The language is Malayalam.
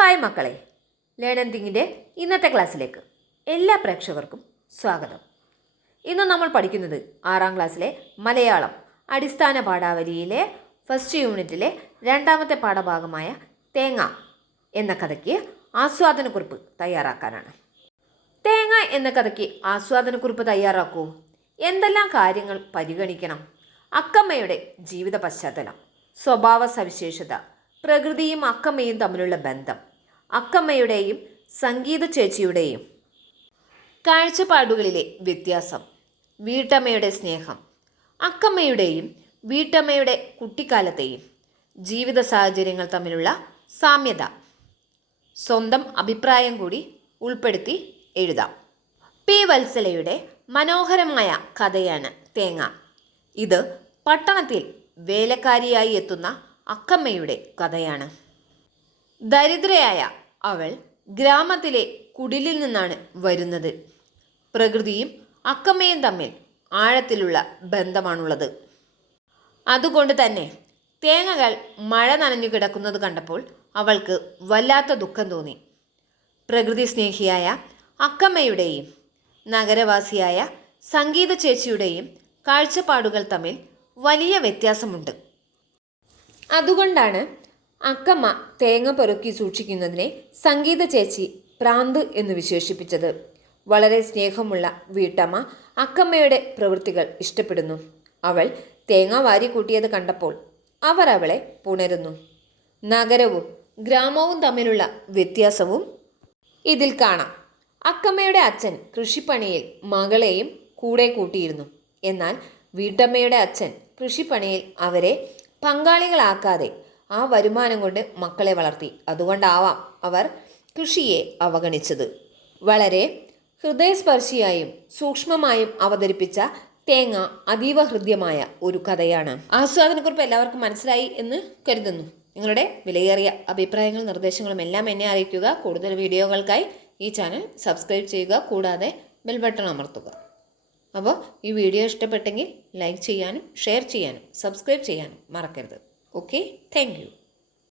ഹായ് മക്കളെ, ലേൺ ആൻഡ് തിങ്കിൻ്റെ ഇന്നത്തെ ക്ലാസ്സിലേക്ക് എല്ലാ പ്രേക്ഷകർക്കും സ്വാഗതം. ഇന്ന് നമ്മൾ പഠിക്കുന്നത് 6ാം ക്ലാസ്സിലെ മലയാളം അടിസ്ഥാന പാഠാവലിയിലെ ഫസ്റ്റ് യൂണിറ്റിലെ 2ാമത്തെ പാഠഭാഗമായ തേങ്ങ എന്ന കഥയ്ക്ക് ആസ്വാദനക്കുറിപ്പ് തയ്യാറാക്കാനാണ്. തേങ്ങ എന്ന കഥയ്ക്ക് ആസ്വാദനക്കുറിപ്പ് തയ്യാറാക്കൂ. എന്തെല്ലാം കാര്യങ്ങൾ പരിഗണിക്കണം? അക്കമ്മയുടെ ജീവിത പശ്ചാത്തലം, സ്വഭാവ സവിശേഷത, പ്രകൃതിയും അക്കമ്മയും തമ്മിലുള്ള ബന്ധം, അക്കമ്മയുടെയും സംഗീത ചേച്ചിയുടെയും കാഴ്ചപ്പാടുകളിലെ വ്യത്യാസം, വീട്ടമ്മയുടെ സ്നേഹം, അക്കമ്മയുടെയും വീട്ടമ്മയുടെ കുട്ടിക്കാലത്തെയും ജീവിത സാഹചര്യങ്ങൾ തമ്മിലുള്ള സാമ്യത, സ്വന്തം അഭിപ്രായം കൂടി ഉൾപ്പെടുത്തി എഴുതാം. പി. വത്സലയുടെ മനോഹരമായ കഥയാണ് തേങ്ങ. ഇത് പട്ടണത്തിൽ വേലക്കാരിയായി എത്തുന്ന അക്കമ്മയുടെ കഥയാണ്. ദരിദ്രയായ അവൾ ഗ്രാമത്തിലെ കുടിലിൽ നിന്നാണ് വരുന്നത്. പ്രകൃതിയും അക്കമ്മയും തമ്മിൽ ആഴത്തിലുള്ള ബന്ധമാണുള്ളത്. അതുകൊണ്ട് തന്നെ തേങ്ങകൾ മഴ നനഞ്ഞു കിടക്കുന്നത് കണ്ടപ്പോൾ അവൾക്ക് വല്ലാത്ത ദുഃഖം തോന്നി. പ്രകൃതി സ്നേഹിയായ അക്കമ്മയുടെയും നഗരവാസിയായ സംഗീത ചേച്ചിയുടെയും കാഴ്ചപ്പാടുകൾ തമ്മിൽ വലിയ വ്യത്യാസമുണ്ട്. അതുകൊണ്ടാണ് അക്കമ്മ തേങ്ങ പെറുക്കി സൂക്ഷിക്കുന്നതിനെ സംഗീത ചേച്ചി പ്രാന്ത് എന്ന് വിശേഷിപ്പിച്ചത്. വളരെ സ്നേഹമുള്ള വീട്ടമ്മ അക്കമ്മയുടെ പ്രവൃത്തികൾ ഇഷ്ടപ്പെടുന്നു. അവൾ തേങ്ങ വാരിക്കൂട്ടിയത് കണ്ടപ്പോൾ അവർ അവളെ പുണരുന്നു. നഗരവും ഗ്രാമവും തമ്മിലുള്ള വ്യത്യാസവും ഇതിൽ കാണാം. അക്കമ്മയുടെ അച്ഛൻ കൃഷിപ്പണിയിൽ മകളെയും കൂടെ കൂട്ടിയിരുന്നു. എന്നാൽ വീട്ടമ്മയുടെ അച്ഛൻ കൃഷിപ്പണിയിൽ അവരെ പങ്കാളികളാക്കാതെ ആ വരുമാനം കൊണ്ട് മക്കളെ വളർത്തി. അതുകൊണ്ടാവാം അവർ കൃഷിയെ അവഗണിച്ചത്. വളരെ ഹൃദയസ്പർശിയായും സൂക്ഷ്മമായും അവതരിപ്പിച്ച തേങ്ങ അതീവ ഹൃദ്യമായ ഒരു കഥയാണ്. ആസ്വാദനക്കുറിപ്പ് എല്ലാവർക്കും മനസ്സിലായി എന്ന് കരുതുന്നു. നിങ്ങളുടെ വിലയേറിയ അഭിപ്രായങ്ങളും നിർദ്ദേശങ്ങളും എല്ലാം എന്നെ അറിയിക്കുക. കൂടുതൽ വീഡിയോകൾക്കായി ഈ ചാനൽ സബ്സ്ക്രൈബ് ചെയ്യുക. കൂടാതെ ബെൽ ബട്ടൺ അമർത്തുക. അപ്പോൾ ഈ വീഡിയോ ഇഷ്ടപ്പെട്ടെങ്കിൽ ലൈക്ക് ചെയ്യാനും ഷെയർ ചെയ്യാനും സബ്സ്ക്രൈബ് ചെയ്യാനും മറക്കരുത്. Okay, thank you.